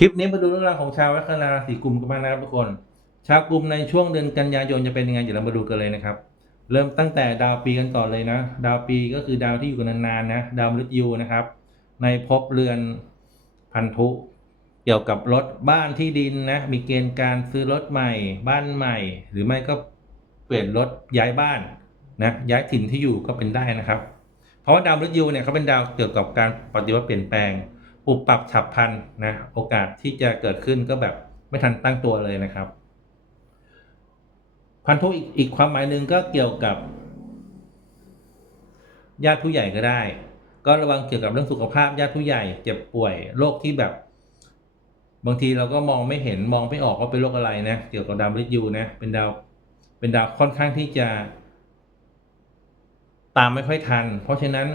คลิปนี้มาดูเรื่องราวของชาวลัคนาราศีกุมกันบ้างนะครับทุกคน ชาวกุมในช่วงเดือนกันยายนจะเป็นยังไงเดี๋ยวเรามาดูกันเลยนะครับ เริ่มตั้งแต่ดาวปีกันก่อนเลยนะ ดาวปีก็คือดาวที่อยู่กันนานๆนะดาวมฤตยูนะครับ ในภพเรือนพันธุเกี่ยวกับรถบ้านที่ดินนะมีเกณฑ์การซื้อรถใหม่ บ้านใหม่ หรือไม่ก็เปลี่ยนรถย้ายบ้านนะย้ายถิ่นที่อยู่ก็เป็นได้นะครับ เพราะว่าดาวมฤตยูเนี่ยเขาเป็นดาวเกี่ยวกับการปฏิวัติเปลี่ยนแปลง ปรับปรับฉับพลันนะโอกาสที่จะเกิดขึ้นก็แบบไม่ทันตั้งตัวเลยนะครับ พันธุอีกอีกความหมายหนึ่งก็เกี่ยวกับ ญาติผู้ใหญ่ก็ได้ ก็ระวังเกี่ยวกับเรื่องสุขภาพญาติผู้ใหญ่เจ็บป่วยโรคที่แบบ บางทีเราก็มองไม่เห็นมองไม่ออกว่าเป็นโรคอะไรนะเกี่ยวกับดาวมฤตยูนะเป็นดาวเป็นดาวค่อนข้างที่จะ ตามไม่ค่อยทัน เพราะฉะนั้น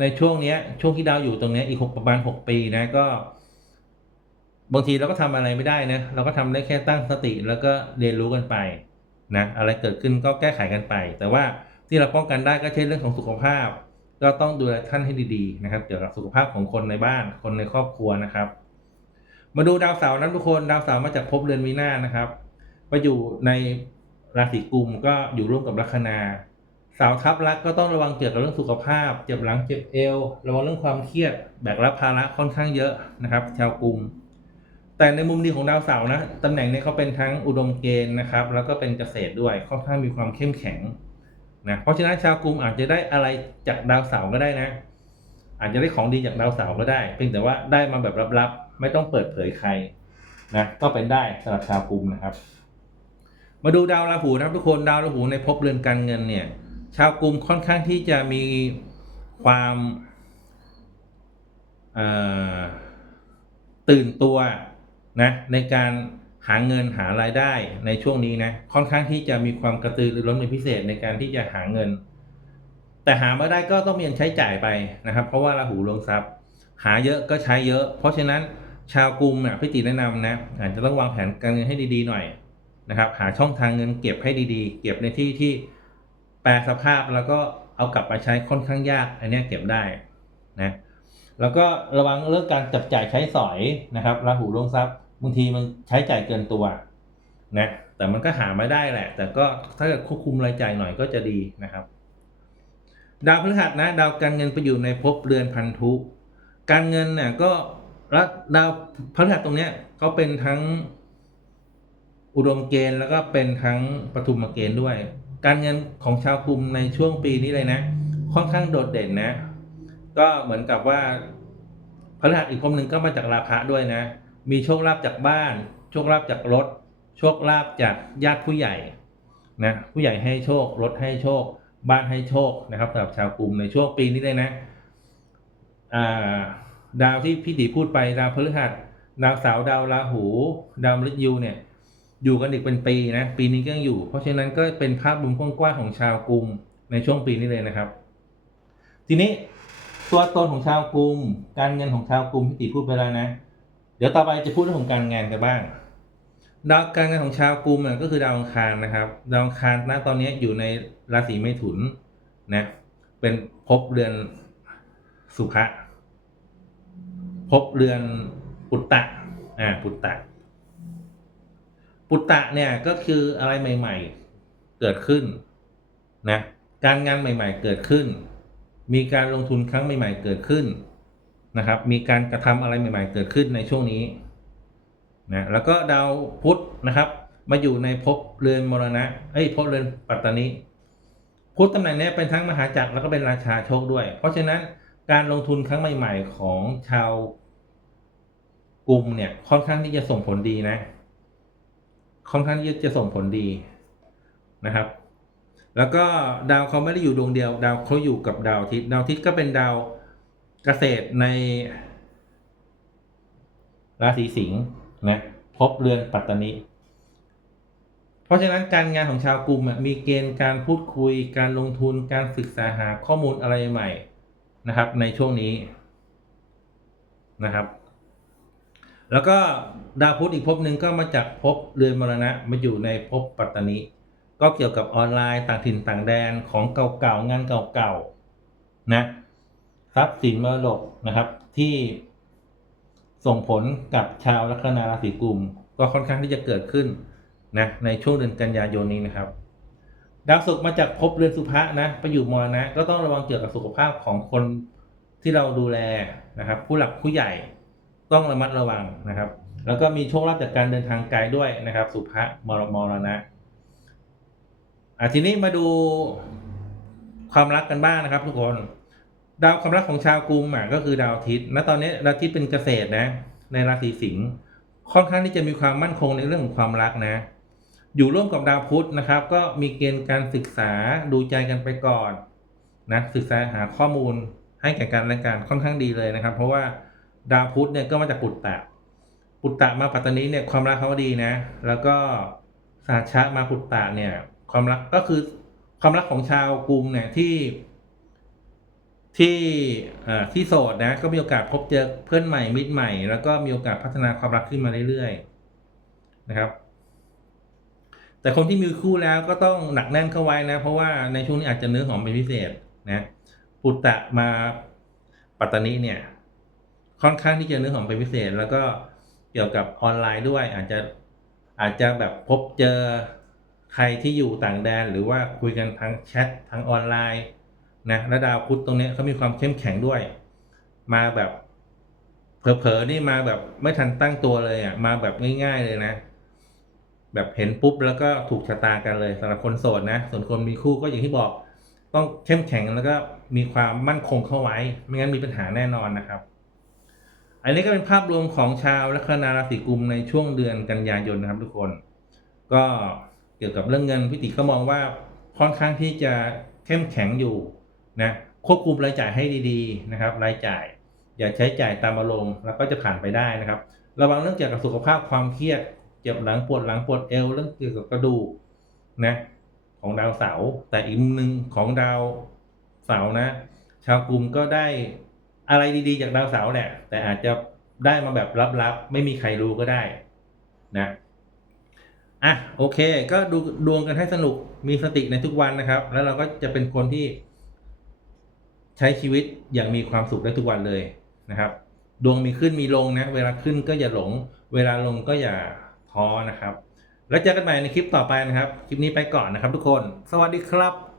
ในช่วงเนี้ยช่วงที่ดาวอยู่ตรงเนี้ยอีกหกประมาณหกปีนะก็ บางทีเราก็ทำอะไรไม่ได้นะเราก็ทำได้แค่ตั้งสติแล้วก็เรียนรู้กันไปนะอะไรเกิดขึ้นก็แก้ไขกันไป แต่ว่าที่เราป้องกันได้ก็เช่นเรื่องของสุขภาพ ก็ต้องดูแลท่านให้ดีๆนะครับ เกี่ยวกับสุขภาพของคนในบ้าน คนในครอบครัวนะครับ มาดูดาวเสาร์นั้นทุกคนดาวเสาร์มาจากภพเรือนวีนาศนะครับไปอยู่ในราศีกุมก็อยู่ร่วมกับลัคนา สาวทับรักก็ต้องระวังเกี่ยวกับเรื่องสุขภาพ เจ็บหลังเจ็บเอว ระวังเรื่องความเครียด แบกรับภาระค่อนข้างเยอะนะครับ ชาวกุมแต่ในมุมดีของดาวเสาร์นะตำแหน่งนี้เขาเป็นทั้งอุดมเกณฑ์นะครับ แล้วก็เป็นเกษตรด้วยค่อนข้างมีความเข้มแข็งนะเพราะฉะนั้นชาวกุมอาจจะได้อะไรจากดาวเสาร์ก็ได้นะ อาจจะได้ของดีจากดาวเสาร์ก็ได้ เพียงแต่ว่าได้มาแบบลับๆ ไม่ต้องเปิดเผยใครนะก็เป็นได้สำหรับชาวกุมนะครับ มาดูดาวราหูนะครับทุกคนดาวราหูในภพเรือนการเงินเนี่ย ชาวกลุ่มค่อนข้างที่จะมีความตื่นตัวนะในการหาเงินหารายได้ในช่วงนี้นะค่อนข้างที่จะมีความกระตือรือร้นเป็นพิเศษในการที่จะหาเงิน แต่หามาได้ก็ต้องมีเงินใช้จ่ายไปนะครับ เพราะว่าราหูลงทรัพย์ หาเยอะก็ใช้เยอะ เพราะฉะนั้นชาวกลุ่มอะพี่ติแนะนำนะอาจจะต้องวางแผนการเงินให้ดีๆหน่อยนะครับ หาช่องทางเงินเก็บให้ดีๆ เก็บในที่ที่ แปลสภาพแล้วก็เอากลับมาใช้ค่อนข้างยาก อันนี้เก็บได้นะแล้วก็ระวังเรื่องการจับจ่ายใช้สอยนะครับราหูลงทรัพย์บางทีมันใช้จ่ายเกินตัวนะแต่มันก็หาไม่ได้แหละ แต่ก็ถ้าเกิดควบคุมรายจ่ายหน่อยก็จะดีนะครับ ดาวพฤหัสนะ ดาวการเงินไปอยู่ในภพเรือนพันธุการเงินเนี่ยก็แล้วดาวพฤหัสตรงเนี้ยเขาเป็นทั้งอุดมเกณฑ์แล้วก็เป็นทั้งปฐุมเกณฑ์ด้วย การเงินของชาวกลุ่มในช่วงปีนี้เลยนะ ค่อนข้างโดดเด่นนะ ก็เหมือนกับว่าพฤหัสอีกคมหนึ่งก็มาจากราพะด้วยนะ มีโชคลาภจากบ้าน โชคลาภจากรถ โชคลาภจากญาติผู้ใหญ่นะผู้ใหญ่ให้โชค รถให้โชค บ้านให้โชคนะครับสำหรับชาวกลุ่มในช่วงปีนี้เลยนะาดาวที่พี่ตีพูดไปดาวพฤหัสดาวเสาร์ดาวราหู ดาวมฤตยูเนี่ย อยู่กันอีกเป็นปีนะ ปีนี้ก็ยังอยู่ เพราะฉะนั้นก็เป็นภาพรวมกว้างๆของชาวกรุงในช่วงปีนี้เลยนะครับ ทีนี้ตัวตนของชาวกรุงการเงินของชาวกรุงพี่ติพูดไปแล้วนะ เดี๋ยวต่อไปจะพูดเรื่องของการงานกันบ้างดาวการงานของชาวกรุงเนี่ยก็คือดาวอังคารนะครับ ดาวอังคารณตอนนี้อยู่ในราศีเมถุนนะเป็นภพเรือนสุภะภพเรือนปุตตะอ่าปุตตะ ปุตตะเนี่ยก็คืออะไรใหม่ ๆ เกิดขึ้นนะการงานใหม่ ๆ เกิดขึ้น มีการลงทุนครั้งใหม่ ๆ เกิดขึ้นนะครับ มีการกระทำอะไรใหม่ ๆ เกิดขึ้นในช่วงนี้นะแล้วก็ดาวพุธนะครับ มาอยู่ในภพเรือนมรณะเอ้ยภพเรือนปัตตานิพุธตำแหน่งนี้เป็นทั้งมหาจักรแล้วก็เป็นราชาโชคด้วย เพราะฉะนั้นการลงทุนครั้งใหม่ ๆ ของชาวกลุ่มเนี่ยค่อนข้างที่จะส่งผลดีนะ ค่อนข้างที่จะส่งผลดีนะครับ แล้วก็ดาวเขาไม่ได้อยู่ดวงเดียว ดาวเขาอยู่กับดาวอาทิตย์ดาวอาทิตย์ก็เป็นดาวเกษตรในราศีสิงห์นะพบเรือนปัตตานีเพราะฉะนั้นการงานของชาวกลุ่มมีเกณฑ์การพูดคุย การลงทุนการศึกษาหาข้อมูลอะไรใหม่นะครับ ในช่วงนี้นะครับ แล้วก็ดาวพุธอีกภพหนึ่งก็มาจากภพเรือนมรณะมาอยู่ในภพปัตตานีก็เกี่ยวกับออนไลน์ต่างถิ่นต่างแดนของเก่าๆงานเก่าๆนะทรัพย์สินมรดกนะครับ ที่ส่งผลกับชาวลัคนาราศีกุมก็ค่อนข้างที่จะเกิดขึ้นนะในช่วงเดือนกันยายนนี้นะครับ ดาวศุกร์มาจากภพเรือนสุภะนะไปอยู่มรณะ ก็ต้องระวังเกี่ยวกับสุขภาพของคนที่เราดูแลนะครับ ผู้หลักผู้ใหญ่ ต้องระมัดระวังนะครับ แล้วก็มีโชคลาภจากการเดินทางไกลด้วยนะครับ สุภะมรมรณะอะทีนี้มาดูความรักกันบ้างนะครับ ทุกคน ดาวความรักของชาวกุมอะก็คือดาวอาทิตย์ณตอนนี้ดาวอาทิตย์เป็นเกษตรนะ ในราศีสิงห์ค่อนข้างที่จะมีความมั่นคงในเรื่องของความรักนะ อยู่ร่วมกับดาวพุธนะครับ ก็มีเกณฑ์การศึกษาดูใจกันไปก่อนนะศึกษาหาข้อมูลให้แก่กันและกันค่อนข้างดีเลยนะครับ เพราะว่า ดาวพุธเนี่ยก็มาจากปุตตะ ปุตตะมาปัตตานีเนี่ยความรักเขาดีนะ แล้วก็สาชะมาปุตตะเนี่ย ความรักก็คือความรักของชาวกรุงเนี่ยที่ที่อ่อที่โสดนะ ก็มีโอกาสพบเจอเพื่อนใหม่มิตรใหม่ แล้วก็มีโอกาสพัฒนาความรักขึ้นมาเรื่อยๆนะครับ แต่คนที่มีคู่แล้วก็ต้องหนักแน่นเข้าไว้นะ เพราะว่าในช่วงนี้อาจจะเนื้อหอมเป็นพิเศษนะ ปุตตะมาปัตตานีเนี่ย ค่อนข้างที่จะเนื้อหอมเป็นพิเศษ แล้วก็เกี่ยวกับออนไลน์ด้วย อาจจะอาจจะแบบพบเจอใครที่อยู่ต่างแดน หรือว่าคุยกันทางแชททางออนไลน์นะและดาวพุธตรงนี้เขามีความเข้มแข็งด้วย มาแบบเผลอๆนี่มาแบบไม่ทันตั้งตัวเลยอะมาแบบง่าย ๆเลยนะ แบบเห็นปุ๊บแล้วก็ถูกชะตากันเลยสำหรับคนโสดนะส่วนคนมีคู่ก็อย่างที่บอก ต้องเข้มแข็งแล้วก็มีความมั่นคงเข้าไว้ ไม่งั้นมีปัญหาแน่นอนนะครับ อันนี้ก็เป็นภาพรวมของชาวลัคนาราศีกุมในช่วงเดือนกันยายนนะครับทุกคน ก็เกี่ยวกับเรื่องเงินพิติเขามองว่าค่อนข้างที่จะเข้มแข็งอยู่นะควบคุมรายจ่ายให้ดีๆนะครับ รายจ่ายอย่าใช้จ่ายตามอารมณ์แล้วก็จะผ่านไปได้นะครับ ระวังเรื่องเกี่ยวกับสุขภาพความเครียดเจ็บหลังปวดหลังปวดเอวเรื่องเกี่ยวกับกระดูกนะของดาวเสาร์แต่อีกมุมหนึ่งของดาวเสาร์นะ ชาวกลุ่มก็ได้ อะไรดีๆ จากดาวเสาร์แหละ แต่อาจจะได้มาแบบลับๆ ไม่มีใครรู้ก็ได้นะอะโอเค ก็ดูดวงกันให้สนุกมีสติในทุกวันนะครับ แล้วเราก็จะเป็นคนที่ ใช้ชีวิตอย่างมีความสุขได้ทุกวันเลยนะครับ ดวงมีขึ้นมีลงนะ เวลาขึ้นก็อย่าหลง เวลาลงก็อย่าท้อนะครับ แล้วเจอกันใหม่ในคลิปต่อไปนะครับ คลิปนี้ไปก่อนนะครับทุกคน สวัสดีครับ